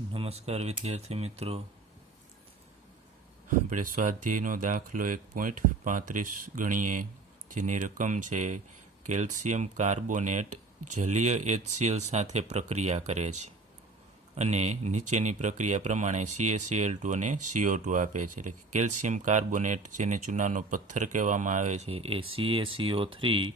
નમસ્કાર વિદ્યાર્થી મિત્રો, આપણે સ્વાધ્યાયનો દાખલો 1.35 ગણીએ, જેની રકમ છે કેલ્શિયમ કાર્બોનેટ જલીય HCl સાથે પ્રક્રિયા કરે છે અને નીચેની પ્રક્રિયા પ્રમાણે CaCl2 અને CO2 આપે છે. એટલે કે કેલ્શિયમ કાર્બોનેટ, જેને ચૂનાનો પથ્થર કહેવામાં આવે છે, એ CaCO3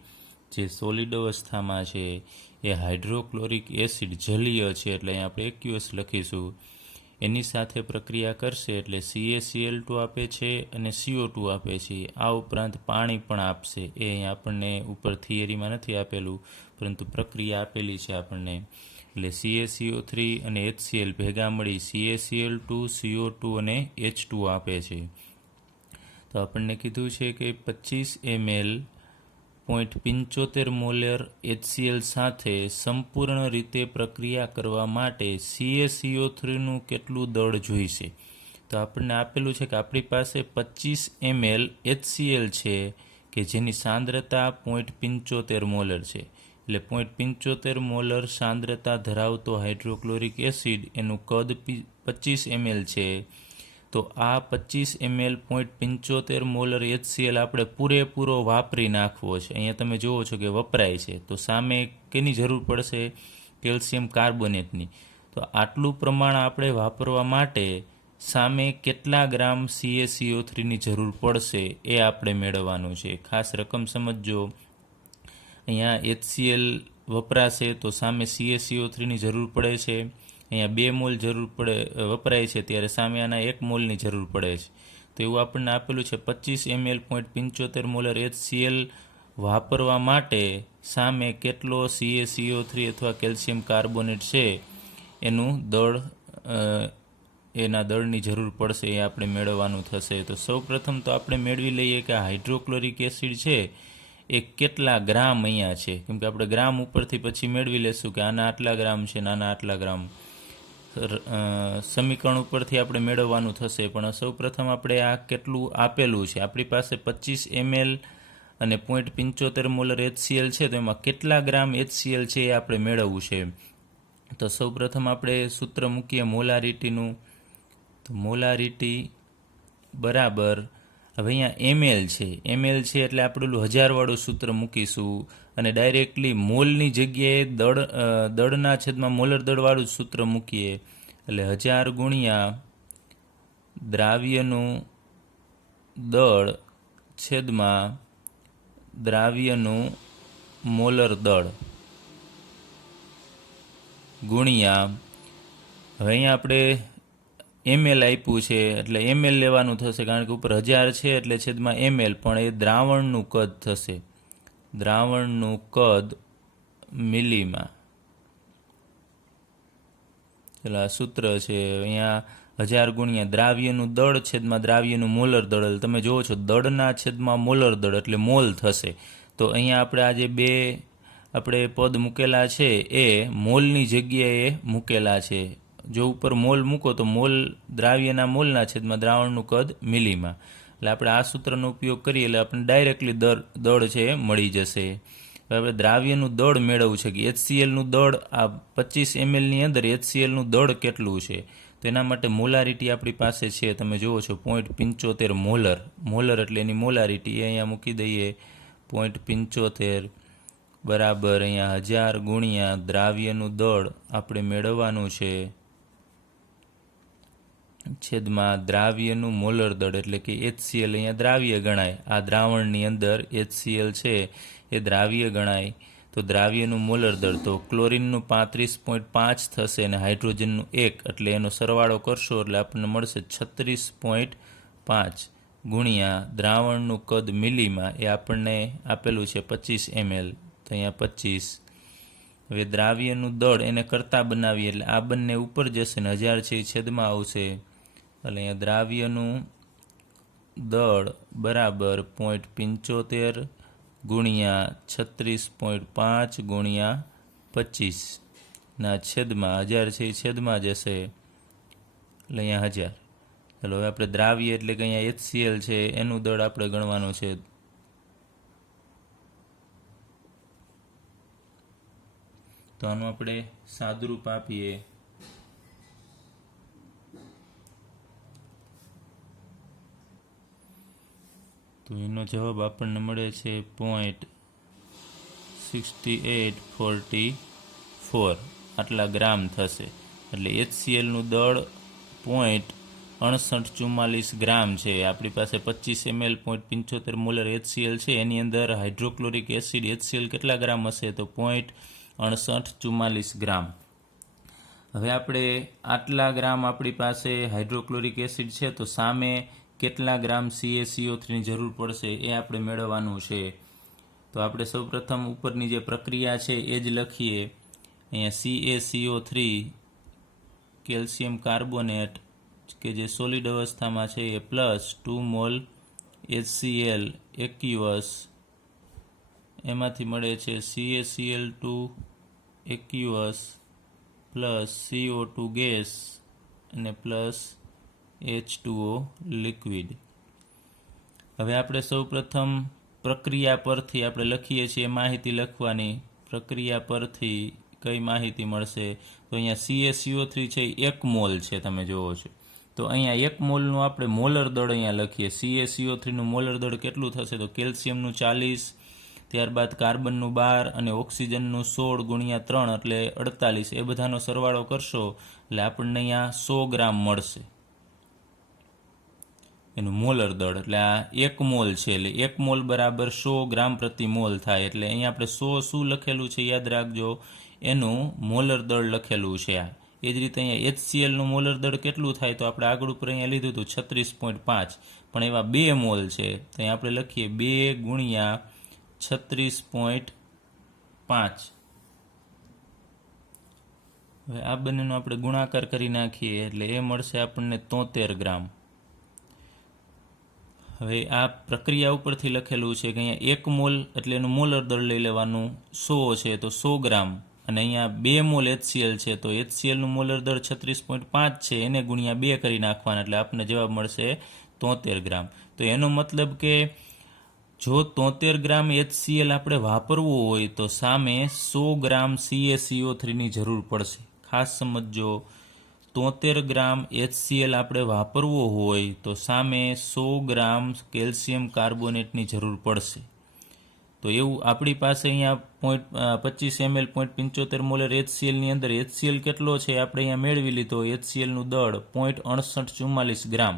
જે સોલિડ અવસ્થામાં છે એ હાઇડ્રોક્લોરિક એસિડ જલીય છે, એટલે અહીં આપણે એક્યુએસ લખીશું, એની સાથે પ્રક્રિયા કરશે એટલે CaCl2 આપે છે અને CO2 આપે છે. આ ઉપરાંત પાણી પણ આપશે. એ અહીં આપણને ઉપર થિયરીમાં નથી આપેલું, પરંતુ પ્રક્રિયા આપેલી છે આપણને. એટલે CaCO3 અને HCl ભેગા મળી CaCl2, CO2 અને H2 આપે છે. તો આપણને કીધું છે કે 25 ml 0.75 મોલર HCl સાથે સંપૂર્ણ રીતે પ્રક્રિયા કરવા માટે CaCO3નું કેટલું દળ જોઈશે. તો આપણને આપેલું છે કે આપણી પાસે 25 ml HCl છે કે જેની સાંદ્રતા 0.75 મોલર છે. એટલે 0.75 મોલર સાંદ્રતા ધરાવતો હાઇડ્રોક્લોરિક એસિડ, એનું કદ 25 ml છે. તો આ 25 ml 0.75 મોલર HCl આપણે પૂરેપૂરો વાપરી નાખવો છે. અહીંયા તમે જુઓ છો કે વપરાય છે, તો સામે કેની જરૂર પડશે? કેલ્શિયમ કાર્બોનેટની. તો આટલું પ્રમાણ આપણે વાપરવા માટે સામે કેટલા ગ્રામ CaCO3ની જરૂર પડશે એ આપણે મેળવવાનું છે. ખાસ રકમ સમજજો. અહીંયા HCl વપરાશે તો સામે CaCO3ની જરૂર પડે છે. અહીંયા 2 મોલ વપરાય છે, ત્યારે સામે આના 1 મોલની જરૂર પડે છે. તો એવું આપણને આપેલું છે. 25 ml 0.75 મોલર HCl વાપરવા માટે સામે કેટલો CaCO3 અથવા કેલ્શિયમ કાર્બોનેટ છે એનું દળ, એના દળની જરૂર પડશે, એ આપણે મેળવવાનું થશે. તો સૌપ્રથમ તો આપણે મેળવી લઈએ કે હાઇડ્રોક્લોરિક એસિડ છે એ કેટલા ગ્રામ અહીંયા છે, કેમ કે આપણે ગ્રામ ઉપરથી પછી મેળવી લેશું કે આના આટલા ગ્રામ છે ને આના આટલા ગ્રામ. સમીકરણ ઉપરથી આપણે મેળવવાનું થશે. પણ સૌપ્રથમ આપણે આ કેટલું આપેલું છે, આપણી પાસે 25 ml અને 0.75 મોલર HCl છે, તો એમાં કેટલા ગ્રામ HCl છે એ આપણે મેળવવું છે. તો સૌપ્રથમ આપણે સૂત્ર મૂકીએ મોલારિટીનું. તો મોલારિટી બરાબર, હવે અહીંયા ml છે, એટલે આપણે 1000 સૂત્ર મૂકીશું અને ડાયરેક્ટલી મોલની જગ્યાએ દળના છેદમાં મોલર દળવાળું સૂત્ર મૂકીએ. એટલે 1000 ગુણ્યા દ્રાવ્યનું દળ છેદમાં દ્રાવ્યનું મોલર દળ ગુણ્યા, હવે અહીંયા આપણે ml આપ્યું છે એટલે ml લેવાનું થશે, કારણ કે ઉપર 1000 છે એટલે છેદમાં ml, પણ એ દ્રાવણનું કદ થશે. દ્રાવણનું કદ મિલીમાં. એટલે આ સૂત્ર છે. અહીંયા 1000 ગુણ્યા દ્રાવ્યનું દળ છેદમાં દ્રાવ્યનું મોલર દળ. તમે જુઓ છો દળના છેદમાં મોલર દળ એટલે મોલ થશે. તો અહીંયા આપણે આ જે બે આપણે પદ મૂકેલા છે એ મોલની જગ્યાએ મૂકેલા છે. જો ઉપર મોલ મૂકો તો મોલ દ્રાવ્યના મોલના છેદમાં દ્રાવણનું કદ મિલીમાં. એટલે આપણે આ સૂત્રનો ઉપયોગ કરીએ એટલે આપણને ડાયરેક્ટલી દળ છે એ મળી જશે. હવે આપણે દ્રાવ્યનું દળ મેળવવું છે કે HClનું દળ, આ 25 mlની અંદર HClનું દળ કેટલું છે. તો એના માટે મોલારિટી આપણી પાસે છે, તમે જુઓ છો 0.75 મોલર. મોલર એટલે એની મોલારિટી, એ અહીંયા મૂકી દઈએ. 0.75 બરાબર અહીંયા 1000 ગુણ્યા દ્રાવ્યનું દળ આપણે મેળવવાનું છે છેદમાં દ્રાવ્યનું મોલર દળ, એટલે કે HCl અહીંયા દ્રાવ્ય ગણાય. આ દ્રાવણની અંદર HCl છે એ દ્રાવ્ય ગણાય. તો દ્રાવ્યનું મોલર દળ, તો ક્લોરિનનું 35.5 થશે અને હાઇડ્રોજનનું 1, એટલે એનો સરવાળો કરશો એટલે આપણને મળશે 36.5 ગુણ્યા દ્રાવણનું કદ મિલીમાં. એ આપણને આપેલું છે 25 ml, તો અહીંયા 25. હવે દ્રાવ્યનું દળ એને કરતા બનાવીએ એટલે આ બંને ઉપર જશે ને 1000 છે એ છેદમાં આવશે. એટલે અહીંયા દ્રાવ્યનું દળ બરાબર 0.75 ગુણ્યા 36.5 ગુણ્યા 25 ના છેદમાં 1000 છે એ છેદમાં જશે. એટલે અહીંયા 1000. ચાલો હવે આપણે દ્રાવ્ય એટલે કે અહીંયા HCl છે એનું દળ આપણે ગણવાનું છે. તો આનું આપણે સાદુરૂપ આપીએ તો એનો જવાબ આપણને મળે છે 0.6844 આટલા ગ્રામ થશે. એટલે HClનું દળ 0.6844 ગ્રામ છે. આપણી પાસે 25 ml 0.75 મોલર HCl છે, એની અંદર હાઇડ્રોક્લોરિક એસિડ HCl કેટલા ગ્રામ હશે? તો 0.6844 ગ્રામ. હવે આપણે આટલા ગ્રામ આપણી પાસે હાઇડ્રોક્લોરિક એસિડ છે, તો સામે કેટલા ગ્રામ CaCO3ની જરૂર પડશે એ આપણે મેળવવાનું છે. તો આપણે સૌપ્રથમ ઉપરની જે પ્રક્રિયા છે એ જ લખીએ. અહીંયા CaCO3 કેલ્શિયમ કાર્બોનેટ કે જે સોલિડ અવસ્થામાં છે એ પ્લસ 2 મોલ HCl એક્યુઅસ, એમાંથી મળે છે CaCl2 એક્યુઅસ પ્લસ CO2 ગેસ અને પ્લસ H2O લિક્વિડ. હવે આપણે સૌપ્રથમ પ્રક્રિયા પરથી આપણે લખીએ છીએ માહિતી લખવાની. પ્રક્રિયા પરથી કઈ માહિતી મળશે? તો અહીંયા CaCO3 છે 1 મોલ છે, તમે જોવો છો. તો અહીંયા 1 મોલનું આપણે મોલર દળ અહીંયા લખીએ. CaCO3નું મોલર દળ કેટલું થશે? તો કેલ્શિયમનું 40, ત્યારબાદ કાર્બનનું 12 અને ઓક્સિજનનું 16 ગુણ્યા 3 એટલે 48. એ બધાનો સરવાળો કરશો એટલે આપણને અહીંયા 100 ગ્રામ મળશે એનું મોલર દળ. એટલે આ 1 મોલ છે, એટલે 1 મોલ બરાબર 100 ગ્રામ પ્રતિ મોલ થાય. એટલે અહીંયા આપણે 100 શું લખેલું છે યાદ રાખજો, એનું મોલર દળ લખેલું છે આ. એ જ રીતે અહીંયા HClનું મોલર દળ કેટલું થાય? તો આપણે આગળ ઉપર અહીંયા લીધું હતું 36.5, પણ એવા 2 મોલ છે, તો અહીંયા આપણે લખીએ 2 ગુણ્યા 36.5. હવે આ બંનેનો આપણે ગુણાકાર કરી નાખીએ એટલે એ મળશે આપણને 73 ગ્રામ. હવે આ પ્રક્રિયા ઉપરથી લખેલું છે કે અહીંયા 1 મોલ એટલે એનું મોલર દળ લઈ લેવાનું 100 છે, તો 100 ગ્રામ. અને અહીંયા 2 મોલ HCl છે, તો HClનું મોલર દળ 36.5 છે, એને ગુણ્યા 2 કરી નાખવાના એટલે આપણને જવાબ મળશે 73 ગ્રામ. તો એનો મતલબ કે જો 73 ગ્રામ HCl આપણે વાપરવું હોય તો સામે 100 ગ્રામ CaCO3ની જરૂર પડશે. ખાસ સમજો, 73 ગ્રામ HCl આપણે વાપરવો હોય તો સામે 100 ગ્રામ કેલ્શિયમ કાર્બોનેટની જરૂર પડશે. તો એવું આપણી પાસે અહીંયા 25 ml 0.75 મોલર HClની અંદર HCl કેટલો છે આપણે અહીંયા મેળવી લીધો. HClનું દળ 0.6844 ગ્રામ.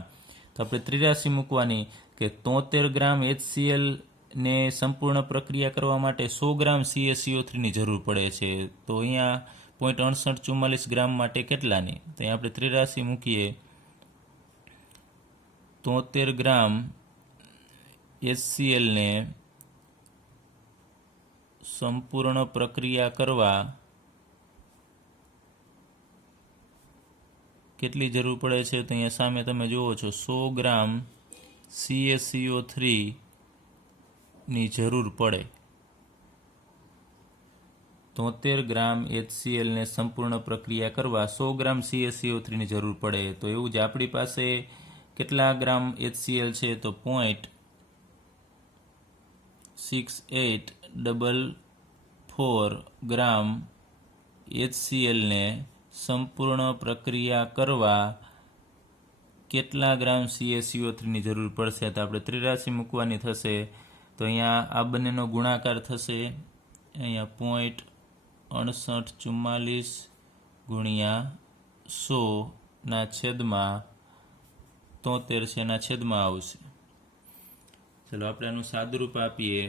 તો આપણે 83 મૂકવાની કે 73 ગ્રામ HClને સંપૂર્ણ પ્રક્રિયા કરવા માટે 100 ગ્રામ CaCO3ની જરૂર પડે છે. તો અહીંયા 0.6844 ગ્રામ માટે કેટલાની? તો અહીંયા આપણે 83 મૂકીએ. 73 ગ્રામ HClને સંપૂર્ણ પ્રક્રિયા કરવા કેટલી જરૂર પડે છે? તો અહીંયા સામે તમે જુઓ છો 100 ગ્રામ CaCO3ની જરૂર પડે. 73 ગ્રામ HClને સંપૂર્ણ પ્રક્રિયા કરવા 100 ગ્રામ CaCO3ની જરૂર પડે. તો એવું જ આપણી પાસે કેટલા ગ્રામ HCl છે? તો 0.6844 ગ્રામ HClને સંપૂર્ણ પ્રક્રિયા કરવા કેટલા ગ્રામ CaCO3ની જરૂર પડશે? તો આપણે 83 મૂકવાની થશે. તો અહીંયા આ બંનેનો ગુણાકાર થશે. અહીંયા 0.6844 ગુણ્યા 100 છેદમાં 73 છે એના છેદમાં આવશે. ચલો આપણે આનું સાદુરૂપ આપીએ.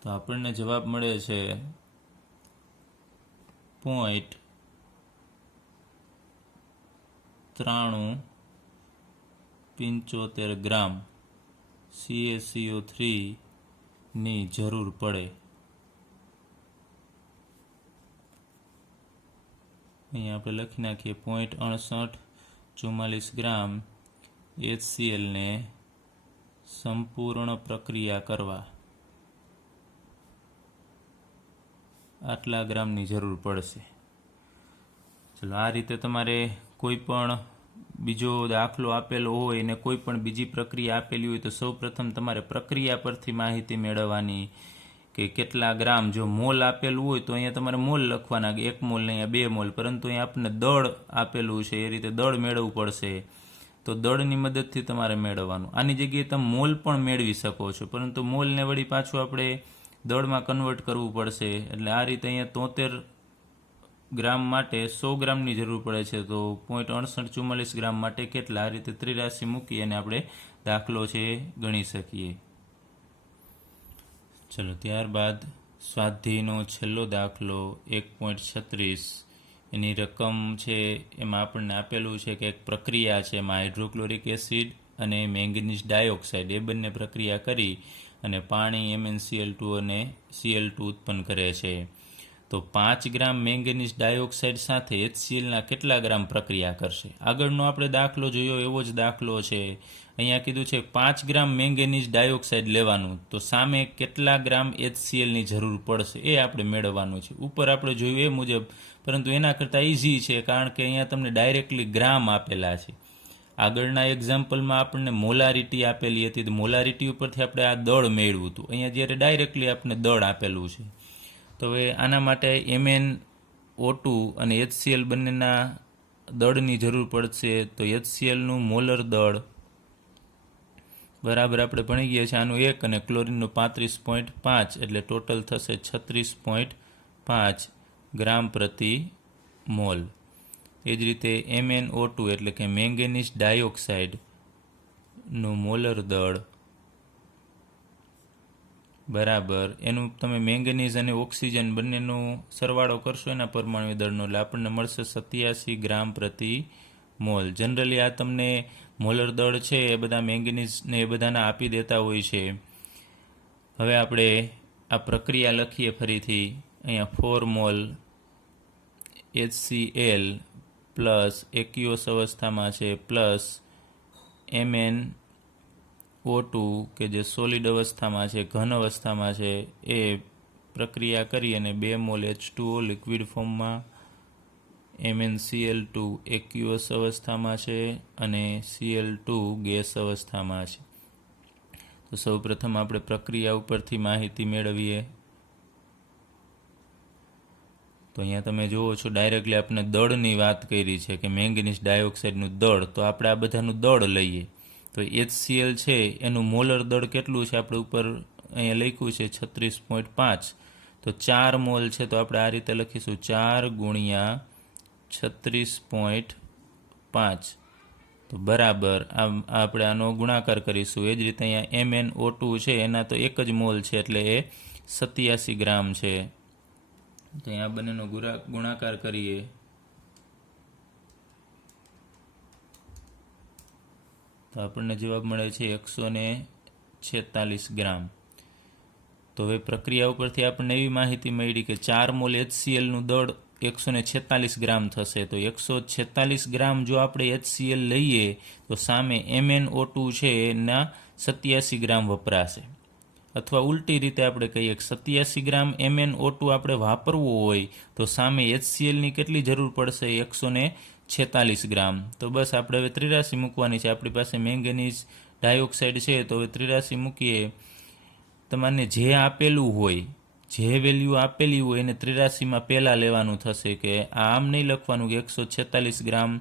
તો આપણને જવાબ મળે છે 0.9375 ગ્રામ CaCO3ની જરૂર પડે. અહીંયા આપણે લખી નાખીએ 0.6844 ગ્રામ HClને સંપૂર્ણ પ્રક્રિયા કરવા આટલા ગ્રામની જરૂર પડશે. ચલો આ રીતે તમારે કોઈ પણ બીજો દાખલો આપેલો હોય અને કોઈ પણ બીજી પ્રક્રિયા આપેલી હોય તો સૌપ્રથમ તમારે પ્રક્રિયા પરથી માહિતી મેળવવાની. કે કેટલા ગ્રામ, જો મોલ આપેલું હોય તો અહીંયા તમારે મોલ લખવાના કે 1 મોલ ને અહીંયા 2 મોલ, પરંતુ અહીંયા આપણને દળ આપેલું છે, એ રીતે દળ મેળવવું પડશે, તો દળની મદદથી તમારે મેળવવાનું. આની જગ્યાએ તમે મોલ પણ મેળવી શકો છો, પરંતુ મોલને વળી પાછું આપણે દળમાં કન્વર્ટ કરવું પડશે. એટલે આ રીતે અહીંયા 73 ગ્રામ માટે 100 ગ્રામની જરૂર પડે છે, તો 0.6844 ગ્રામ માટે કેટલા, આ રીતે 83 મૂકી અને આપણે દાખલો છે ગણી શકીએ. ચલો, ત્યારબાદ સ્વાધ્યાયનો છેલ્લો દાખલો 1.36, એની રકમ છે, એમાં આપણને આપેલું છે કે એક પ્રક્રિયા છે, એમાં હાઇડ્રોક્લોરિક એસિડ અને મેંગનીઝ ડાયોક્સાઇડ એ બંને પ્રક્રિયા કરી અને પાણી MnCl2 અને Cl2 ઉત્પન્ન કરે છે. તો 5 ગ્રામ મેંગનીઝ ડાયોક્સાઇડ સાથે HClના કેટલા ગ્રામ પ્રક્રિયા કરશે? આગળનો આપણે દાખલો જોયો એવો જ દાખલો છે. અહીંયા કીધું છે 5 ગ્રામ મેંગનીઝ ડાયોક્સાઇડ લેવાનું, તો સામે કેટલા ગ્રામ HClની જરૂર પડશે એ આપણે મેળવવાનું છે. ઉપર આપણે જોયું એ મુજબ, પરંતુ એના કરતાં ઇઝી છે, કારણ કે અહીંયા તમને ડાયરેક્ટલી ગ્રામ આપેલા છે. આગળના એક્ઝામ્પલમાં આપણને મોલારિટી આપેલી હતી, તો મોલારિટી ઉપરથી આપણે આ દળ મેળવ્યું હતું. અહીંયા જ્યારે ડાયરેક્ટલી આપણને દળ આપેલું છે, તો હવે આના માટે MnO2 અને HCl બંનેના દળની જરૂર પડશે. તો HClનું મોલર દળ બરાબર આપણે ભણી ગયા છે આનું 1 અને ક્લોરીનનું 35.5, એટલે ટોટલ થશે 36.5 ગ્રામ પ્રતિ મોલ. એ જ રીતે MnO2 એટલે કે મેંગેનીઝ ડાયોક્સાઇડનું મોલર દળ બરાબર એનું તમે મેંગેનીઝ અને ઓક્સિજન બંનેનું સરવાળો કરશો એના પરમાણુ દળનો, એટલે આપણને મળશે 87 ગ્રામ પ્રતિ મોલ. જનરલી આ તમને મોલર દળ છે એ બધા મેંગેનીઝને એ બધાના આપી દેતા હોય છે. હવે આપણે આ પ્રક્રિયા લખીએ ફરીથી. અહીંયા 4 મોલ HCl પ્લસ એક્યુઅસ અવસ્થામાં છે પ્લસ MnO2 કે જે સોલિડ અવસ્થામાં છે, ઘન અવસ્થામાં છે, એ પ્રક્રિયા કરી અને 2 મોલ H2O લિક્વિડ ફોર્મમાં, MnCl2 એક્યુઅસ અવસ્થામાં છે અને Cl2 ગેસ અવસ્થામાં છે. તો સૌપ્રથમ આપણે પ્રક્રિયા ઉપરથી માહિતી મેળવીએ. તો અહીંયા તમે જુઓ છો ડાયરેક્ટલી આપણે દળની વાત કરી છે કે મેંગનીઝ ડાયોક્સાઇડનું દળ, તો આપણે આ બધાનું દળ લઈએ. તો HCl છે એનું મોલર દળ કેટલું છે, આપણે ઉપર અહીંયા લખ્યું છે 36.5, તો 4 મોલ છે, તો આપણે આ રીતે લખીશું 4 ગુણ્યા 36.5, તો બરાબર આપણે આનો ગુણાકાર કરીશું. એ જ રીતે અહીંયા MnO2 છે એના તો 1 જ મોલ છે, એટલે એ 87 ગ્રામ છે. તો અહીંયા બંનેનો ગુણાકાર કરીએ તો આપણને જવાબ મળે છે 146 ગ્રામ. તો હવે પ્રક્રિયા ઉપરથી આપણને એવી માહિતી મળી કે 4 મોલ HClનું દળ 146 ગ્રામ થશે. તો 146 ગ્રામ જો આપણે HCl લઈએ તો સામે MnO2 છે એના 87 ગ્રામ વપરાશે. અથવા ઉલટી રીતે આપણે કહીએ કે 87 ગ્રામ MnO2 આપણે વાપરવું હોય તો સામે HClની કેટલી જરૂર પડશે? 146 ગ્રામ. તો બસ આપણે હવે 83 મૂકવાની છે. આપણી પાસે મેંગેનીઝ ડાયોક્સાઇડ છે, તો હવે 83 મૂકીએ. તમારે જે આપેલું હોય, જે વેલ્યુ આપેલી હોય એને 83માં પહેલાં લેવાનું થશે, કે આમ નહીં લખવાનું કે 146 ગ્રામ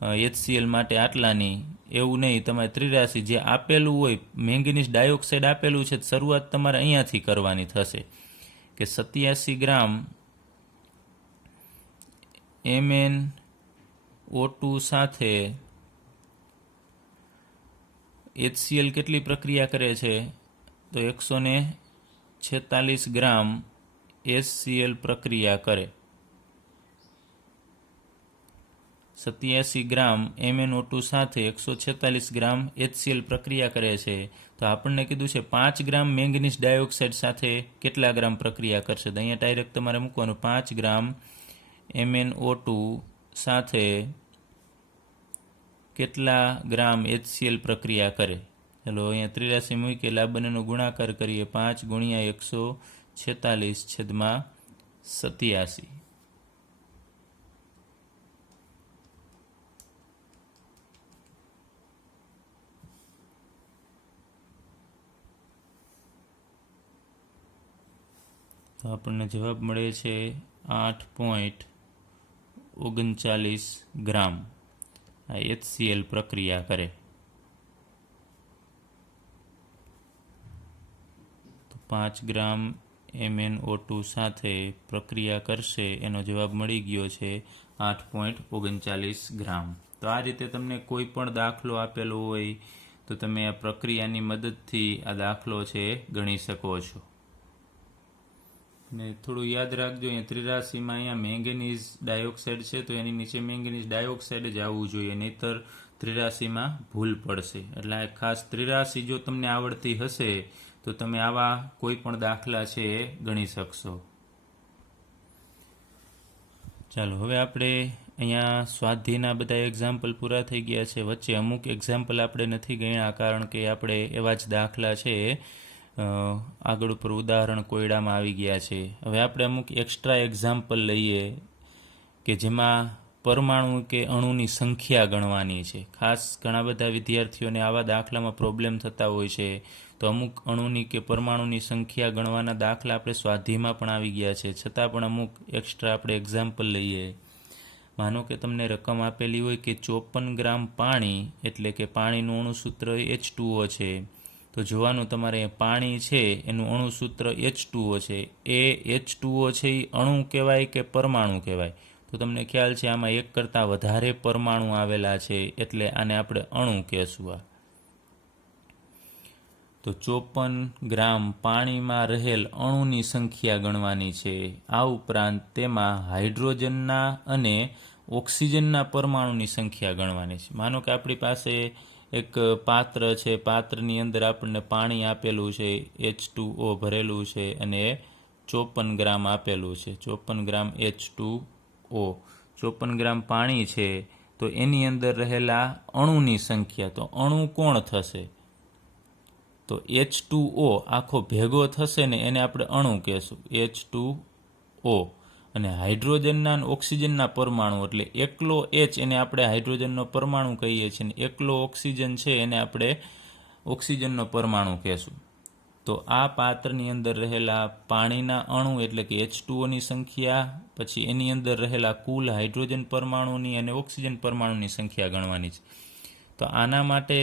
HCl માટે આટલાની, એવું નહીં. તમારે 83 જે આપેલું હોય, મેંગેનીઝ ડાયોક્સાઇડ આપેલું છે, શરૂઆત તમારે અહીંયાથી કરવાની થશે કે 87 ગ્રામ MnO2 સાથે HCl કેટલી પ્રક્રિયા કરે છે? તો 146 ગ્રામ HCl પ્રક્રિયા કરે. 87 ગ્રામ MnO2 સાથે 146 ગ્રામ HCl પ્રક્રિયા કરે છે. તો આપણને કીધું છે 5 ગ્રામ મેંગનીઝ ડાયોક્સાઇડ સાથે કેટલા ગ્રામ પ્રક્રિયા કરશે? તો અહીંયા ડાયરેક્ટ તમારે મૂકવાનું 5 ગ્રામ MnO2 સાથે કેટલા ગ્રામ HCl પ્રક્રિયા કરે. ચલો અહીંયા 83 મૂકેલા, બંનેનો ગુણાકાર કરીએ. 5 ગુણ્યા 146 છેદમાં 87. તો આપણને જવાબ મળે છે 8.39 ગ્રામ આ HCl પ્રક્રિયા કરે. તો 5 ગ્રામ MnO2 સાથે પ્રક્રિયા કરશે એનો જવાબ મળી ગયો છે 8.39 ગ્રામ. તો આ રીતે તમને કોઈ પણ દાખલો આપેલો હોય તો તમે આ પ્રક્રિયાની મદદથી આ દાખલો છે ગણી શકો છો. ને થોડું યાદ રાખજો, અહીંયા 83માં અહીંયા મેંગેનીઝ ડાયોક્સાઇડ છે તો એની નીચે મેંગેનીઝ ડાયોક્સાઇડ જ આવવું જોઈએ, નહીતર 83માં ભૂલ પડશે. એટલે આ ખાસ 83 જો તમને આવડતી હશે તો તમે આવા કોઈ પણ દાખલા છે એ ગણી શકશો. ચાલો હવે આપણે અહીંયા સ્વાધ્યાયના બધા એક્ઝામ્પલ પૂરા થઈ ગયા છે. વચ્ચે અમુક એક્ઝામ્પલ આપણે નથી ગણ્યા કારણ કે આપણે એવા જ દાખલા છે આગળ ઉપર ઉદાહરણ કોયડામાં આવી ગયા છે. હવે આપણે અમુક એક્સ્ટ્રા એક્ઝામ્પલ લઈએ કે જેમાં પરમાણુ કે અણુની સંખ્યા ગણવાની છે. ખાસ ઘણા બધા વિદ્યાર્થીઓને આવા દાખલામાં પ્રોબ્લેમ થતા હોય છે. તો અમુક અણુની કે પરમાણુની સંખ્યા ગણવાના દાખલા આપણે સ્વાધ્યાયમાં પણ આવી ગયા છે, છતાં પણ અમુક એક્સ્ટ્રા આપણે એક્ઝામ્પલ લઈએ. માનો કે તમને રકમ આપેલી હોય કે 54 ગ્રામ પાણી એટલે કે પાણીનું અણુસૂત્ર H2O છે. તો જોવાનું તમારે પાણી છે એનું અણુસૂત્ર H2O છે. એ H2O છે એ અણુ કહેવાય કે પરમાણુ કહેવાય? તો તમને ખ્યાલ છે આમાં એક કરતાં વધારે પરમાણુ આવેલા છે એટલે આને આપણે અણુ કહેશું. તો 54 ગ્રામ પાણીમાં રહેલ અણુની સંખ્યા ગણવાની છે. આ ઉપરાંત તેમાં હાઇડ્રોજનના અને ઓક્સિજનના પરમાણુની સંખ્યા ગણવાની છે. માનો કે આપણી પાસે એક પાત્ર છે, પાત્રની અંદર આપણને પાણી આપેલું છે, H2O ભરેલું છે અને 54 ગ્રામ આપેલું છે. 54 ગ્રામ H2O, 54 ગ્રામ પાણી છે તો એની અંદર રહેલા અણુની સંખ્યા, તો અણુ કોણ થશે? તો H2O આખો ભેગો થશે ને એને આપણે અણુ કહેશું, H2O. અને હાઇડ્રોજનના અને ઓક્સિજનના પરમાણુ એટલે એકલો H એને આપણે હાઇડ્રોજનનો પરમાણુ કહીએ છીએ અને એકલો ઓક્સિજન છે એને આપણે ઓક્સિજનનો પરમાણુ કહેશું. તો આ પાત્રની અંદર રહેલા પાણીના અણુ એટલે કે H2Oની સંખ્યા, પછી એની અંદર રહેલા કુલ હાઇડ્રોજન પરમાણુની અને ઓક્સિજન પરમાણુની સંખ્યા ગણવાની છે. તો આના માટે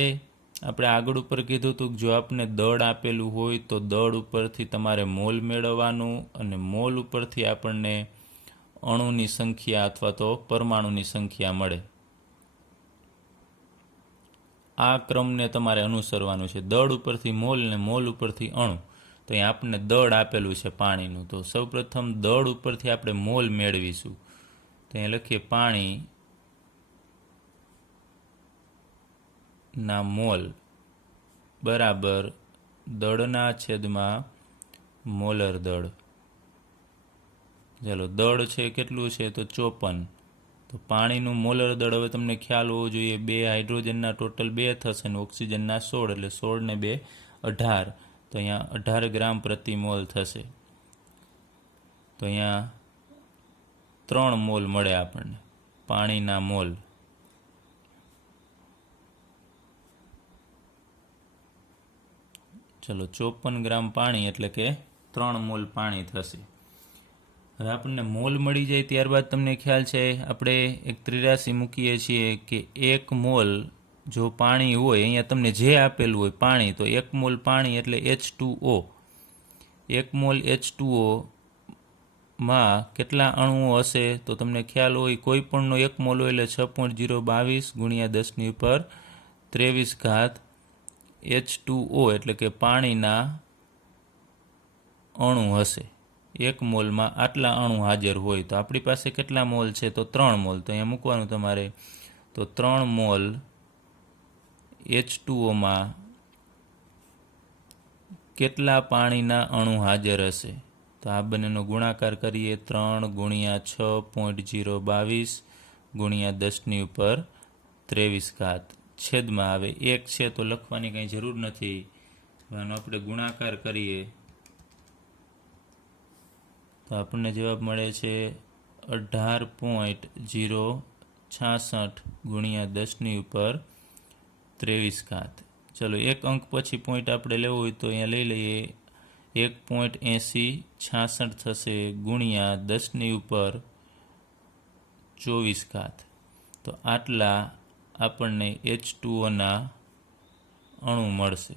આપણે આગળ ઉપર કીધું હતું કે જો આપને દળ આપેલું હોય તો દળ ઉપરથી તમારે મોલ મેળવવાનું અને મોલ ઉપરથી આપણને અણુની સંખ્યા અથવા તો પરમાણુની સંખ્યા મળે. આ ક્રમને તમારે અનુસરવાનું છે, દળ ઉપરથી મોલ ને મોલ ઉપરથી અણુ. તો અહીં આપણને દળ આપેલું છે પાણીનું, તો સૌપ્રથમ દળ ઉપરથી આપણે મોલ મેળવીશું. તો અહીં લખીએ પાણી ના મોલ બરાબર દળના છેદમાં મોલર દળ. ચાલો દળ છે કેટલું છે તો 54. તો પાણીનું મોલર દળ હવે તમને ખ્યાલ હોવો જોઈએ, 2 હાઇડ્રોજનના ટોટલ 2 થશે અને ઓક્સિજનના 16 એટલે 16 ને 2 18. તો અહીંયા 18 ગ્રામ પ્રતિ મોલ થશે. તો અહીંયા 3 મોલ મળે આપણને પાણીના મોલ. ચલો 54 ગ્રામ પાણી એટલે કે 3 મોલ પાણી થશે. હવે આપણને મોલ મળી જાય ત્યારબાદ તમને ખ્યાલ છે આપણે એક 83 મૂકીએ છીએ કે 1 મોલ જો પાણી હોય, અહીંયા તમને જે આપેલું હોય પાણી, તો 1 મોલ પાણી એટલે H2O. 1 મોલ H2O માં કેટલા અણુઓ હશે તો તમને ખ્યાલ હોય કોઈ પણનો 1 મોલ હોય એટલે 6.022 ગુણ્યા 10⁻23 ઘાત H2O એટલે કે પાણીના અણુ હશે. 1 મોલમાં આટલા અણુ હાજર હોય તો આપણી પાસે કેટલા મોલ છે તો 3 મોલ. તો અહીંયા મૂકવાનું તમારે. તો 3 મોલ H2Oમાં કેટલા પાણીના અણુ હાજર હશે? તો આ બંનેનો ગુણાકાર કરીએ. 3 ગુણ્યા 6.022 ગુણ્યા 10⁻23 ઘાત છેદમાં આવે 1 છે તો લખવાની કંઈ જરૂર નથી. આનો આપણે ગુણાકાર કરીએ તો આપણને જવાબ મળે છે 18.066 ગુણ્યા 10⁻23 ઘાત. ચલો એક અંક પછી પોઈન્ટ આપણે લેવો હોય તો અહીંયા લઈ લઈએ. 1.8066 થશે ગુણ્યા 10^24. તો આટલા આપણને H2Oના અણુ મળશે.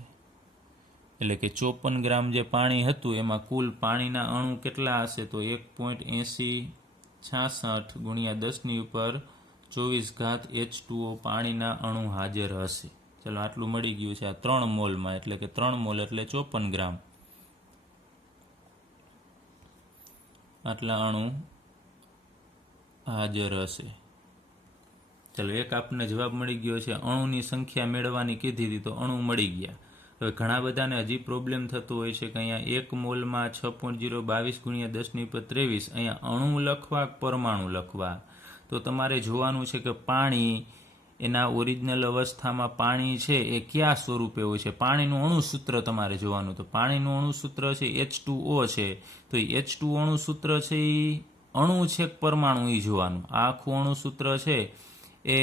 એટલે કે 54 ગ્રામ જે પાણી હતું એમાં કુલ પાણીના અણુ કેટલા હશે? તો 1.8066 ગુણ્યા 10^24 H2O પાણીના અણુ હાજર હશે. ચલો આટલું મળી ગયું છે આ 3 મોલમાં, એટલે કે 3 મોલ એટલે 54 ગ્રામ. આટલા અણુ હાજર હશે. ચલો એક આપણને જવાબ મળી ગયો છે. અણુની સંખ્યા મેળવવાની કીધી હતી તો અણુ મળી ગયા. હવે ઘણા બધાને હજી પ્રોબ્લેમ થતો હોય છે કે અહીંયા 1 મોલમાં 6.022 ગુણ્યા 10^23 અહીંયા અણુ લખવા પરમાણુ લખવા. તો તમારે જોવાનું છે કે પાણી એના ઓરિજિનલ અવસ્થામાં પાણી છે એ કયા સ્વરૂપે હોય છે. પાણીનું અણુસૂત્ર તમારે જોવાનું. તો પાણીનું અણુસૂત્ર છે H2O છે. તો એ H2O અણુસૂત્ર છે એ અણુ છે પરમાણુ એ જોવાનું. આ આખું અણુસૂત્ર છે એ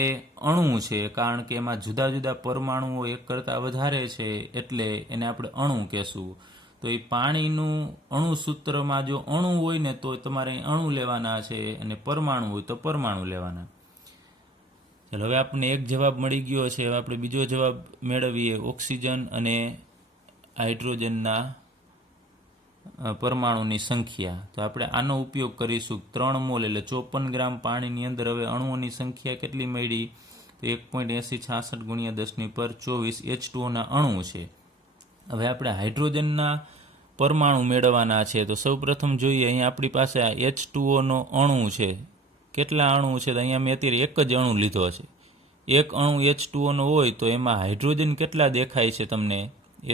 અણુ છે, કારણ કે એમાં જુદા જુદા પરમાણુઓ એક કરતાં વધારે છે એટલે એને આપણે અણુ કહેશું. તો એ પાણીનું અણુસૂત્રમાં જો અણુ હોય ને તો તમારે અણુ લેવાના છે, અને પરમાણુ હોય તો પરમાણુ લેવાના. ચાલો હવે આપણને એક જવાબ મળી ગયો છે. હવે આપણે બીજો જવાબ મેળવીએ. ઓક્સિજન અને હાઇડ્રોજનના પરમાણુની સંખ્યા. તો આપણે આનો ઉપયોગ કરીશું. 3 મોલ એટલે 54 ગ્રામ પાણીની અંદર હવે અણુઓની સંખ્યા કેટલી મળી? તો 1.8066 ગુણ્યા 10^24 H2Oના અણુ છે. હવે આપણે હાઇડ્રોજનના પરમાણુ મેળવવાના છે. તો સૌપ્રથમ જોઈએ, અહીંયા આપણી પાસે આ H2Oનો અણુ છે. કેટલા અણુ છે? તો અહીંયા મેં અત્યારે એક જ અણુ લીધો છે. એક અણુ H2Oનો હોય તો એમાં હાઇડ્રોજન કેટલા દેખાય છે તમને?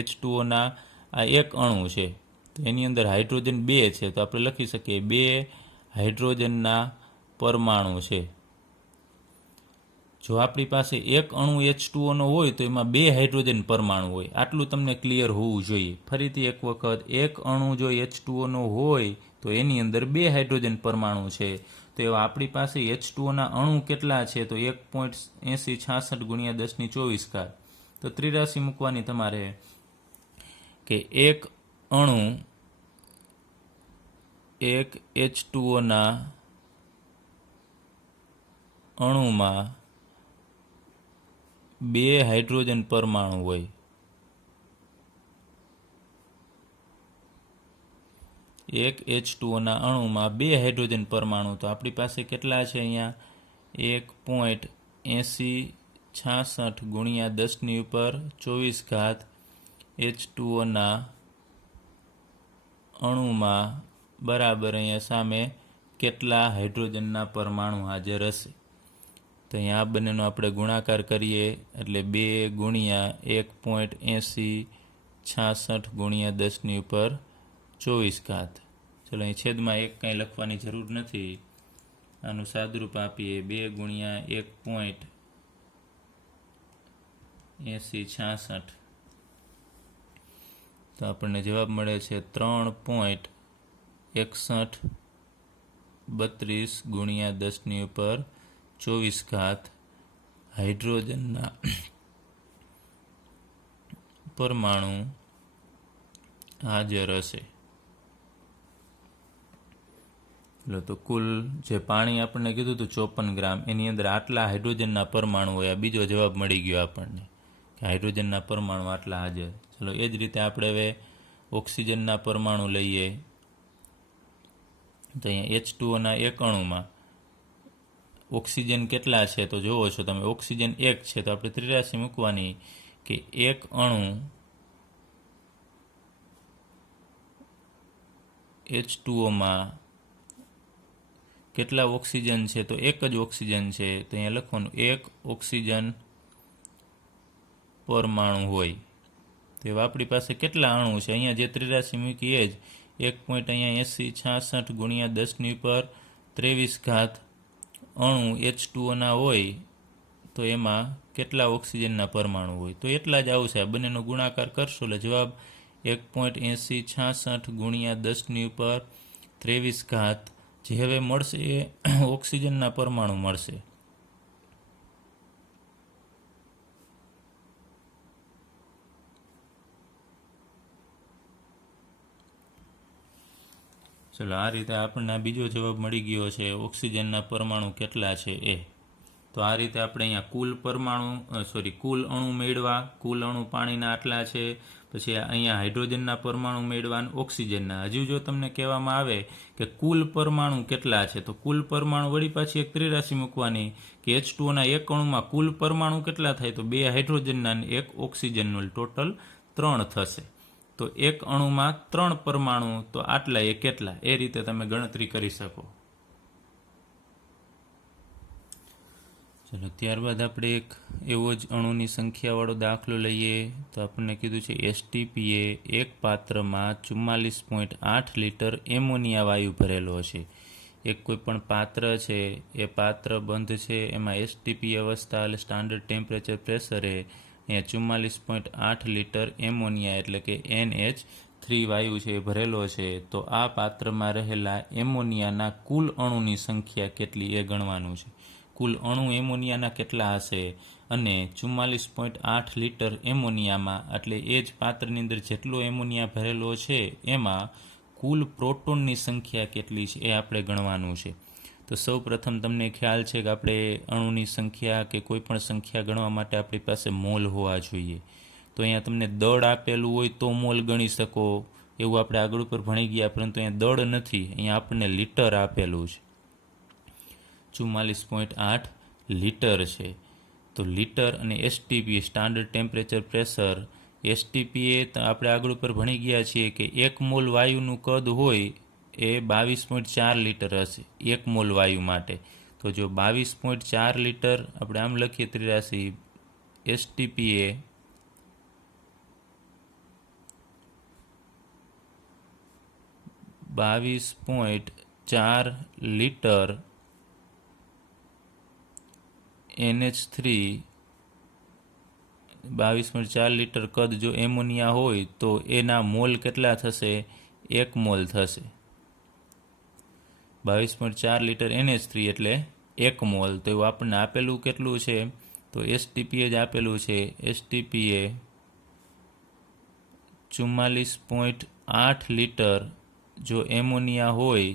H2Oના આ એક અણુ છે તો એની અંદર હાઇડ્રોજન 2 છે. તો આપણે લખી શકીએ 2 હાઇડ્રોજનના પરમાણુ છે. જો આપણી પાસે એક અણુ H2Oનો હોય તો એમાં 2 હાઇડ્રોજન પરમાણુ હોય. આટલું તમને ક્લિયર હોવું જોઈએ. ફરીથી એક વખત, એક અણુ જો H2Oનો હોય તો એની અંદર 2 હાઇડ્રોજન પરમાણુ છે. તો એવા આપણી પાસે H2Oના અણુ કેટલા છે? તો 1.8066 ગુણ્યા 10^24. તો 83 મૂકવાની તમારે કે એક અણુ એક H2Oના અણુમાં 2 હાઇડ્રોજન પરમાણુ હોય. એક H2Oના અણુમાં 2 હાઇડ્રોજન પરમાણુ. તો આપણી પાસે કેટલા છે અહીંયા? 1.8066 ગુણ્યા 10^24 H2Oના અણુમાં બરાબર અહીંયા સામે કેટલા હાઇડ્રોજનના પરમાણુ હાજર હશે? તો અહીંયા આ બંનેનો આપણે ગુણાકાર કરીએ એટલે 2 ગુણ્યા 1.8066 ગુણ્યા 10^24. ચલો અહીં છેદમાં એક કંઈ લખવાની જરૂર નથી. આનું સાદુરૂપ આપીએ 2 ગુણ્યા 1.8066. તો આપણને જવાબ મળે છે 3.6132 ગુણ્યા 10^24 હાઇડ્રોજનના પરમાણુ હાજર હશે. તો કુલ જે પાણી આપણને કીધું હતું 54 ગ્રામ, એની અંદર આટલા હાઇડ્રોજનના પરમાણુ હોય. આ બીજો જવાબ મળી ગયો આપણને કે હાઇડ્રોજનના પરમાણુ આટલા હાજર. ચલો એ જ રીતે આપણે હવે ઓક્સિજનના પરમાણુ લઈએ. તો અહીંયા H2Oના એક અણુમાં ઓક્સિજન કેટલા છે? તો જોવો છો તમે, ઓક્સિજન 1 છે. તો આપણે 83 મૂકવાની કે એક અણુ H2Oમાં કેટલા ઓક્સિજન છે? તો એક જ ઓક્સિજન છે. તો અહીંયા લખવાનું એક ઓક્સિજન પરમાણુ હોય. તો એવા આપણી પાસે કેટલા અણુ છે? અહીંયા જે 83 મૂકી એ જ 1.8066 ગુણ્યા 10^23 અણુ H2Oના હોય તો એમાં કેટલા ઓક્સિજનના પરમાણુ હોય? તો એટલા જ આવશે. આ બંનેનો ગુણાકાર કરશો એટલે જવાબ 1.8066 ગુણ્યા 10^23 જે હવે મળશે એ ઓક્સિજનના પરમાણુ મળશે. ચલો આ રીતે આપણને બીજો જવાબ મળી ગયો છે ઓક્સિજનના પરમાણુ કેટલા છે એ. તો આ રીતે આપણે અહીંયા કુલ અણુ મેળવા, કુલ અણુ પાણીના આટલા છે, પછી અહીંયા હાઇડ્રોજનના પરમાણુ મેળવા અને ઓક્સિજનના. હજુ જો તમને કહેવામાં આવે કે કુલ પરમાણુ કેટલા છે, તો કુલ પરમાણુ વળી પાછી એક ત્રિરાશિ મૂકવાની કે H2O એક અણુમાં કુલ પરમાણુ કેટલા થાય, તો 2 હાઇડ્રોજનના અને 1 ઓક્સિજનનું, ટોટલ 3 થશે. તો એક અણુમાં 3 પરમાણુ, તો આટલા એ કેટલા, એ રીતે તમે ગણતરી કરી શકો. ચલો ત્યારબાદ આપણે એક એવો જ અણુની સંખ્યાવાળો દાખલો લઈએ. તો આપણને કીધું છે STPએ એક પાત્રમાં 44.8 લિટર એમોનિયા વાયુ ભરેલો છે. એક કોઈ પણ પાત્ર છે, એ પાત્ર બંધ છે, એમાં STP અવસ્થા એટલે સ્ટાન્ડર્ડ ટેમ્પરેચર પ્રેશરે અહીંયા 44.8 લિટર એમોનિયા એટલે કે NH3 વાયુ છે એ ભરેલો છે. તો આ પાત્રમાં રહેલા એમોનિયાના કુલ અણુની સંખ્યા કેટલી એ ગણવાનું છે. કુલ અણુ એમોનિયાના કેટલા હશે, અને 44.8 લિટર એમોનિયામાં એટલે એ જ પાત્રની અંદર જેટલો એમોનિયા ભરેલો છે એમાં કુલ પ્રોટોનની સંખ્યા કેટલી છે એ આપણે ગણવાનું છે. તો સૌ પ્રથમ તમને ખ્યાલ છે કે આપણે અણુની સંખ્યા કે કોઈ પણ સંખ્યા ગણવા માટે આપણી પાસે મોલ હોવા જોઈએ. તો અહીંયા તમને દળ આપેલું હોય તો મોલ ગણી શકો, એવું આપણે આગળ ઉપર ભણી ગયા, પરંતુ અહીંયા દળ નથી, અહીંયા આપણને લીટર આપેલું છે. 44.8 લીટર છે. તો લીટર અને STP standard temperature pressure, STP એ આપણે આગળ ઉપર ભણી ગયા છીએ કે 1 મોલ વાયુનું કદ હોય એ 22.4 લીટર હશે 1 મોલ વાયુ માટે. તો જો 22.4 લીટર આપણે આમ લખીએ ત્રિરાશિ, STP એ 22.4 લીટર NH3, 22.4 લીટર કદ જો એમોનિયા હોય તો એના મોલ કેટલા થશે, 1 મોલ થશે. 22.4 લીટર NH3 એટલે 1 મોલ. તો એવું આપણને આપેલું કેટલું છે, તો STP જ આપેલું છે. STP એ 44.8 લીટર જો એમોનિયા હોય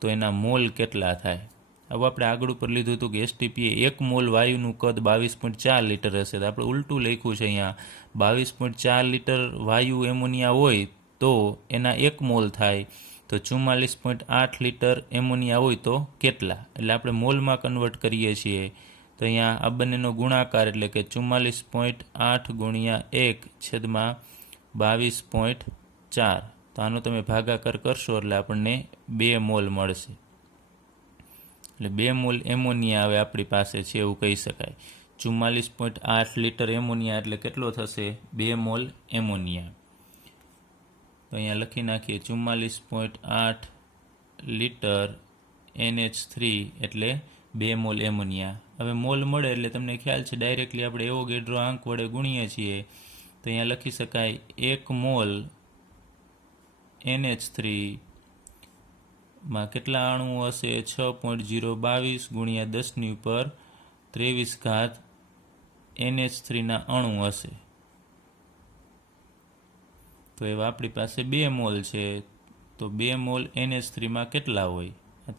તો એના મોલ કેટલા થાય. હવે આપણે આગળ ઉપર લીધું હતું કે STP એ 1 મોલ વાયુનું કદ 22.4 લીટર હશે. તો આપણે ઉલટું લખ્યું છે અહીંયા, 22.4 લીટર વાયુ એમોનિયા હોય તો એના 1 મોલ થાય. તો 44.8 લીટર એમોનિયા હોય તો કેટલા, એટલે આપણે મોલમાં કન્વર્ટ કરીએ છીએ. તો અહીંયા આ બંનેનો ગુણાકાર એટલે કે 44.8 ગુણ્યા 1/22.4. તો આનો તમે ભાગાકાર કરશો એટલે આપણને 2 મોલ મળશે. એટલે 2 મોલ એમોનિયા હવે આપણી પાસે છે એવું કહી શકાય. 44.8 લીટર એમોનિયા એટલે કેટલો થશે, 2 મોલ એમોનિયા. તો અહીંયા લખી નાખીએ 44.8 લીટર NH3 એટલે 2 મોલ એમોનિયા. હવે મોલ મળે એટલે તમને ખ્યાલ છે ડાયરેક્ટલી આપણે એવોગેડ્રો આંક વડે ગુણીએ છીએ. તો અહીંયા લખી શકાય 1 મોલ NH3 માં કેટલા અણુઓ હશે, 6.022 ગુણ્યા 10⁻23 NH3ના અણુ હશે. તો એવા આપણી પાસે 2 મોલ છે. તો 2 મોલ NH3માં કેટલા હોય,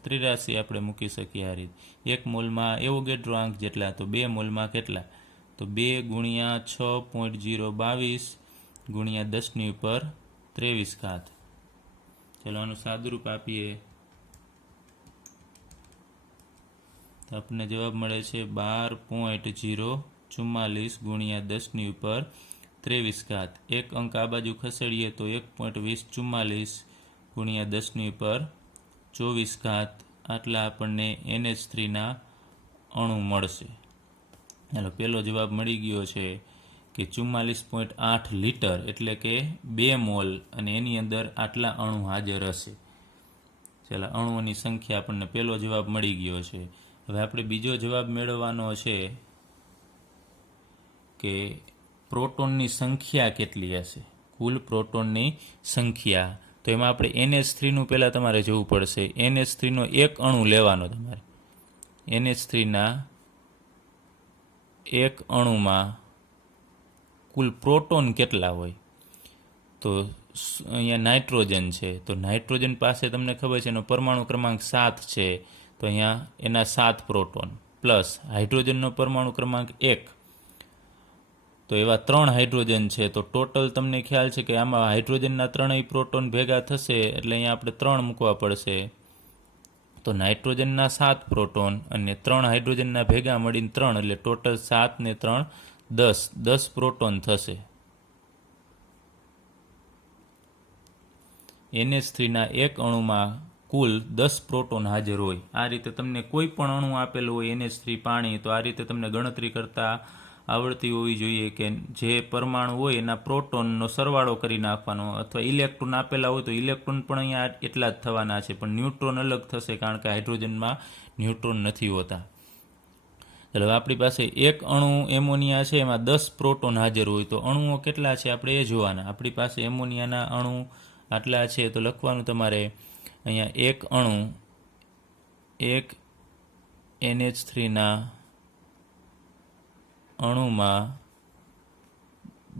ત્રિરાશિ આપણે મૂકી શકીએ આ રીતે. 1 મોલમાં એવોગેડ્રો આંક જેટલા, તો 2 મોલમાં કેટલા, તો 2 ગુણ્યા 6.022 ગુણ્યા 10⁻23. ચલો આનું સાદુરૂપ આપીએ તો આપણને જવાબ મળે છે 12.044 ગુણ્યા 10⁻23. એક અંક આ બાજુ ખસેડીએ તો 1.2044 ગુણ્યા 10⁻24. આટલા આપણને NH3ના અણુ મળશે. ચાલો પહેલો જવાબ મળી ગયો છે કે 44.8 લીટર એટલે કે 2 મોલ, અને એની અંદર આટલા અણુ હાજર હશે. ચાલો અણુઓની સંખ્યા આપણને પહેલો જવાબ મળી ગયો છે. હવે આપણે બીજો જવાબ મેળવવાનો છે કે પ્રોટોનની સંખ્યા કેટલી હશે, કુલ પ્રોટોનની સંખ્યા. તો એમાં આપણે NH3નું પહેલાં તમારે જોવું પડશે. NH3નો એક અણુ લેવાનો તમારે. NH3ના એક અણુમાં કુલ પ્રોટોન કેટલા હોય. તો અહીંયા નાઇટ્રોજન છે, તો નાઇટ્રોજન પાસે તમને ખબર છે એનો પરમાણુ ક્રમાંક 7 છે, તો અહીંયા એના 7 પ્રોટોન પ્લસ હાઇડ્રોજનનો પરમાણુ ક્રમાંક 1, તો એવા 3 હાઇડ્રોજન છે. તો ટોટલ તમને ખ્યાલ છે કે આમાં હાઇડ્રોજનના 3 પ્રોટોન ભેગા થશે એટલે અહીંયા આપણે 3 મૂકવા પડશે. તો નાઇટ્રોજનના 7 પ્રોટોન અને 3 હાઇડ્રોજનના ભેગા મળીને 3 એટલે ટોટલ 7 ને 3 10 પ્રોટોન થશે. NH3ના એક અણુમાં કુલ 10 પ્રોટોન હાજર હોય. આ રીતે તમને કોઈ પણ અણુ આપેલું હોય NH3 પાણી, તો આ રીતે તમને ગણતરી કરતા આવડતી હોવી જોઈએ કે જે પરમાણુ હોય એના પ્રોટોનનો સરવાળો કરી નાખવાનો, અથવા ઇલેક્ટ્રોન આપેલા હોય તો ઇલેક્ટ્રોન પણ અહીંયા એટલા જ થવાના છે, પણ ન્યુટ્રોન અલગ થશે કારણ કે હાઇડ્રોજનમાં ન્યુટ્રોન નથી હોતા. ચાલો, આપણી પાસે એક અણુ એમોનિયા છે, એમાં 10 પ્રોટોન હાજર હોય, તો અણુઓ કેટલા છે આપણે એ જોવાના. આપણી પાસે એમોનિયાના અણુ આટલા છે, તો લખવાનું તમારે અહીંયા એક અણુ, એક NH3ના અણુમાં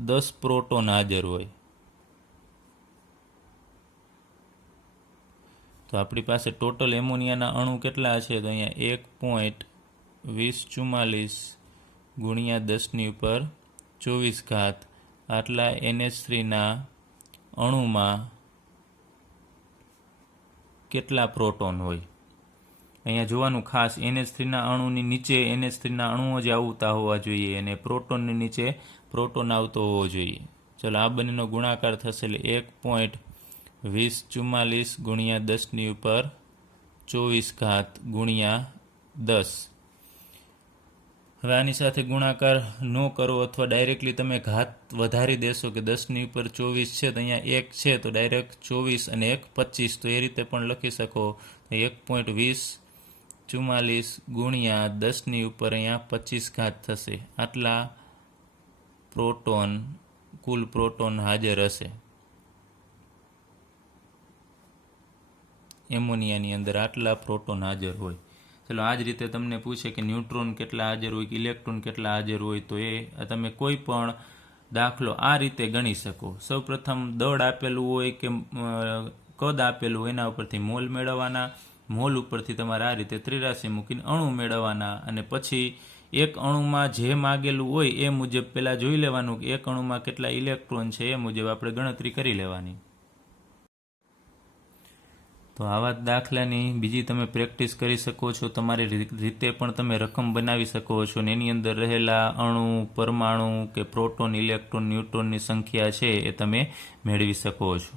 10 પ્રોટોન હાજર હોય. તો આપણી પાસે ટોટલ એમોનિયાના અણુ કેટલા છે, તો અહીંયા 1.2044 ગુણ્યા 10⁻²4 આટલા NH3ના અણુમાં કેટલા પ્રોટોન હોય. અહીંયા જોવાનું ખાસ, NH3ના અણુની નીચે NH3ના અણુઓ જ આવતા હોવા જોઈએ અને પ્રોટોનની નીચે પ્રોટોન આવતો હોવો જોઈએ. ચલો, આ બંનેનો ગુણાકાર થશે એટલે 1.2044 ગુણ્યા 10⁻²4 ગુણ્યા 10. હવે આની સાથે ગુણાકાર ન કરો અથવા ડાયરેક્ટલી તમે ઘાત વધારી દેશો કે 10⁻24 છે તો અહીંયા 1 છે તો ડાયરેક્ટ 24 અને 1 25, તો એ રીતે પણ લખી શકો. 1.2044 ગુણ્યા 10⁻25 થશે. આટલા પ્રોટોન, કુલ પ્રોટોન હાજર હશે એમોનિયાની અંદર. આટલા પ્રોટોન હાજર હોય. ચલો, આ જ રીતે તમને પૂછે કે ન્યુટ્રોન કેટલા હાજર હોય કે ઇલેક્ટ્રોન કેટલા હાજર હોય, તો એ તમે કોઈ પણ દાખલો આ રીતે ગણી શકો. સૌપ્રથમ દળ આપેલું હોય કે કદ આપેલું હોય એના ઉપરથી મોલ મેળવવાના, મોલ ઉપરથી તમારે આ રીતે 83 મૂકીને અણુ મેળવવાના, અને પછી એક અણુમાં જે માગેલું હોય એ મુજબ પહેલાં જોઈ લેવાનું કે એક અણુમાં કેટલા ઇલેક્ટ્રોન છે, એ મુજબ આપણે ગણતરી કરી લેવાની. તો આવા દાખલાની બીજી તમે પ્રેક્ટિસ કરી શકો છો. તમારી રીતે પણ તમે રકમ બનાવી શકો છો અને એની અંદર રહેલા અણુ, પરમાણુ કે પ્રોટોન, ઇલેક્ટ્રોન, ન્યુટ્રોનની સંખ્યા છે એ તમે મેળવી શકો છો.